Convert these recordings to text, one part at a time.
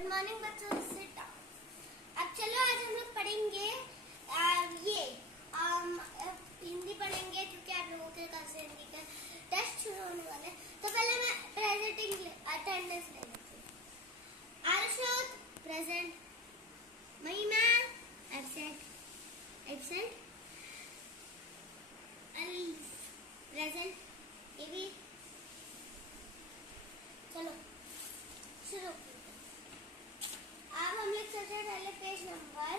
Good morning बच्चों, sit down. अब चलो आज हम लोग पढ़ेंगे ये हिंदी पढ़ेंगे क्योंकि आप लोगों के कल से हिंदी का टेस्ट शुरू होने वाले हैं। तो पहले मैं प्रेजेंटिंग अटेंडेंस ले लेती हूँ। आरुषोत प्रेजेंट, महिमा absent, absent, Alif present, TV. चलो शुरू। अब हम लोग सबसे पहले पेज नंबर,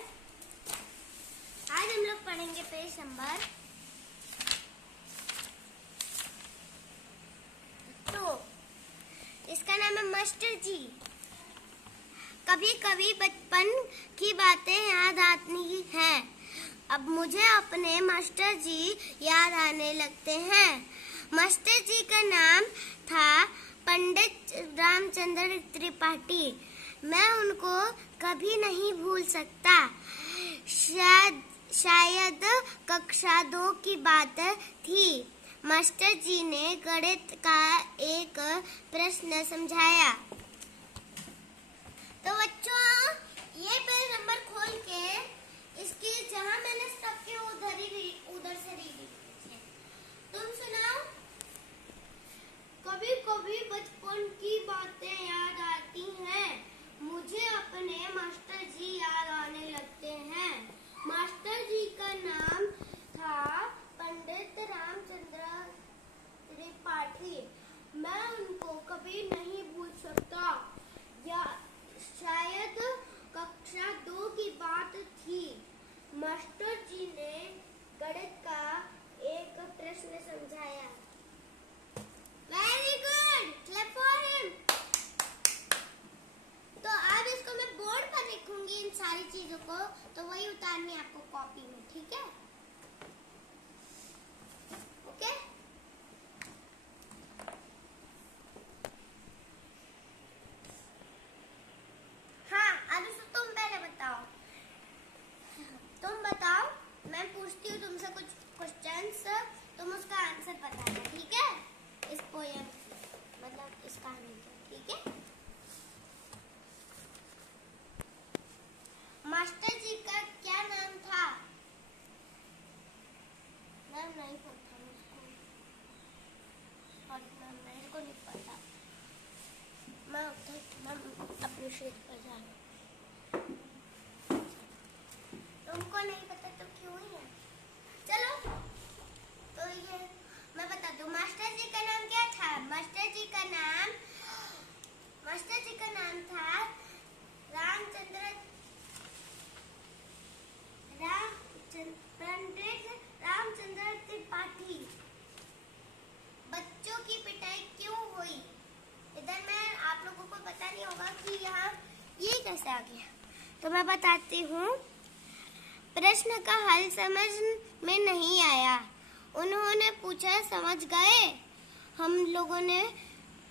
आज हम लोग पढ़ेंगे पेज नंबर 2। इसका नाम है मास्टर जी। कभी कभी बचपन की बातें याद आती हैं। अब मुझे अपने मास्टर जी याद आने लगते हैं। मास्टर जी का नाम था पंडित रामचंद्र त्रिपाठी। मैं उनको कभी नहीं भूल सकता। शायद कक्षा 2 की बात थी। मास्टर जी ने गणित का एक प्रश्न समझाया। तो बच्चों, ये पेज नंबर खोल के इसकी जहां मैंने स्टॉप किया उधर से रीडिंग तुम सुनाओ। कभी कभी बचपन की बातें याद आती हैं। मुझे अपने मास्टर जी याद आने लगते हैं। मास्टर जी का नाम था पंडित रामचंद्र त्रिपाठी। मैं उनको कभी नहीं भूल सकता। या शायद कक्षा 2 की बात थी। मास्टर जी ने गणित का एक प्रश्न समझाया। Very good, clap for him. तो अब इसको मैं बोर्ड पर लिखूंगी इन सारी चीजों को, तो वही उतारनी है आपको कॉपी में, ठीक है? ओके। हाँ, अब तुम पहले बताओ। तुम बताओ, मैं पूछती हूँ तुमसे कुछ क्वेश्चंस, तुम उसका आंसर बताना, ठीक है? इस पोएम मतलब इस कहानी का, ठीक है? मास्टर जी का क्या नाम था? नाम नहीं पता मुझको, और नाम मेरे को नहीं पता। मैं अपने शीट पर जा रही हूँ। तुमको नहीं पता तो क्यों ही है? चलो, तो ये मैं बता दूं। मास्टर जी का नाम क्या था? मास्टर जी का नाम था पंडित रामचंद्र त्रिपाठी। बच्चों की पिटाई क्यों हुई? इधर मैं आप लोगों को पता नहीं होगा कि यहाँ ये कैसे आ गया, तो मैं बताती हूँ। प्रश्न का हल समझ में नहीं आया। उन्होंने पूछा, समझ गए? हम लोगों ने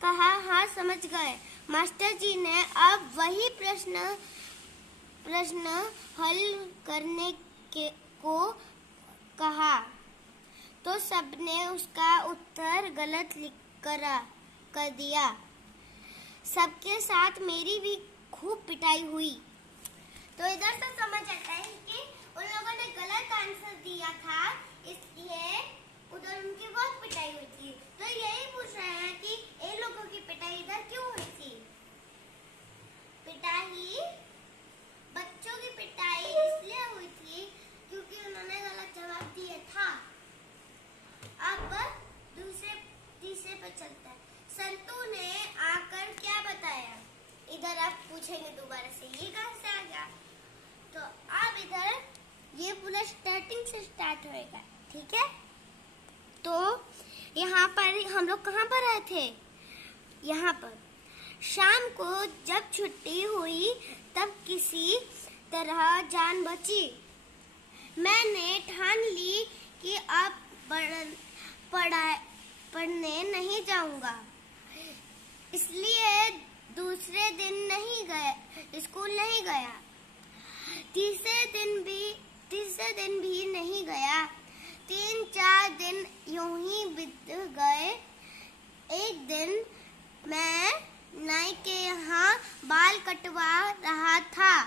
कहा, हाँ समझ गए। मास्टर जी ने अब वही प्रश्न हल करने को कहा, तो सबने उसका उत्तर गलत लिख कर दिया। सबके साथ मेरी भी खूब पिटाई हुई। तो इधर से समझ आता है कि उन लोगों ने गलत आंसर दिया था, इसलिए उधर उनकी बहुत पिटाई हुई थी। तो यही पूछ रहे हैं कि इन लोगों की पिटाई इधर क्यों हुई थी? पिटाई, बच्चों की पिटाई इसलिए हुई थी क्योंकि उन्होंने गलत जवाब दिया था। अब तीसरे पर चलता है। संतू ने आकर क्या बताया? इधर आप पूछेंगे दोबारा से, ये कहाँ से आ गया? तो अब इधर ये पूरा स्टार्टिंग से स्टार्ट होएगा, ठीक है? तो यहाँ पर हम लोग कहाँ पर आए थे? यहाँ पर शाम को जब छुट्टी हुई तब किसी तरह जान बची। मैंने ठान ली कि अब पढ़ने नहीं जाऊंगा, इसलिए दूसरे दिन स्कूल नहीं गया। तीसरे दिन भी नहीं गया। 3-4 दिन यूं ही बीत गए। एक दिन मैं नाई के यहाँ बाल कटवा रहा था।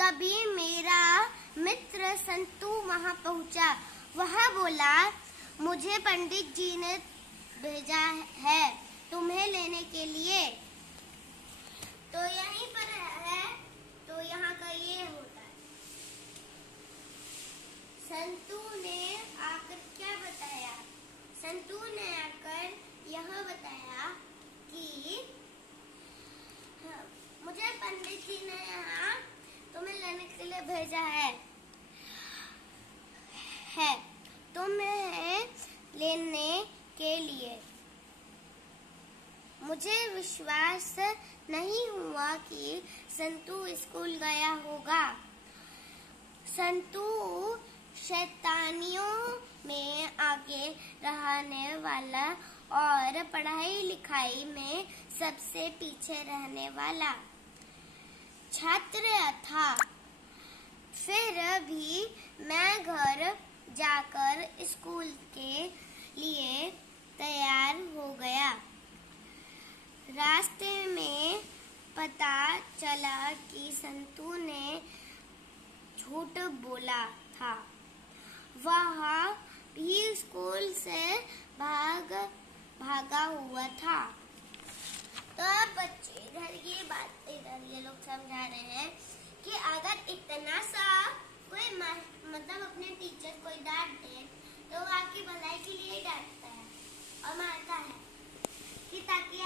तभी मेरा मित्र संतू वहाँ पहुँचा। वह बोला, मुझे पंडित जी ने भेजा है तुम्हें लेने के लिए। तो यहीं पर है, तो यहाँ का ये होता है। संतू ने आकर क्या बताया? संतू ने आकर यह बताया कि मुझे पंडित जी ने यहाँ तुम्हें लेने के लिए भेजा है तुम्हें लेने के लिए। मुझे विश्वास नहीं हुआ कि संतू स्कूल गया होगा। संतू शैतानियों में आगे रहने वाला और पढ़ाई लिखाई में सबसे पीछे रहने वाला छात्र था। फिर भी मैं घर जाकर स्कूल के लिए तैयार हो गया। रास्ते में पता चला कि संतू ने झूठ बोला था। वह भी स्कूल से भागा हुआ था। तो अब बच्चे इधर ये लोग समझा रहे हैं कि अगर इतना सा कोई मतलब अपने टीचर को डांट दे तो वो आपकी भलाई के लिए डांटता है और मारता है कि ताकि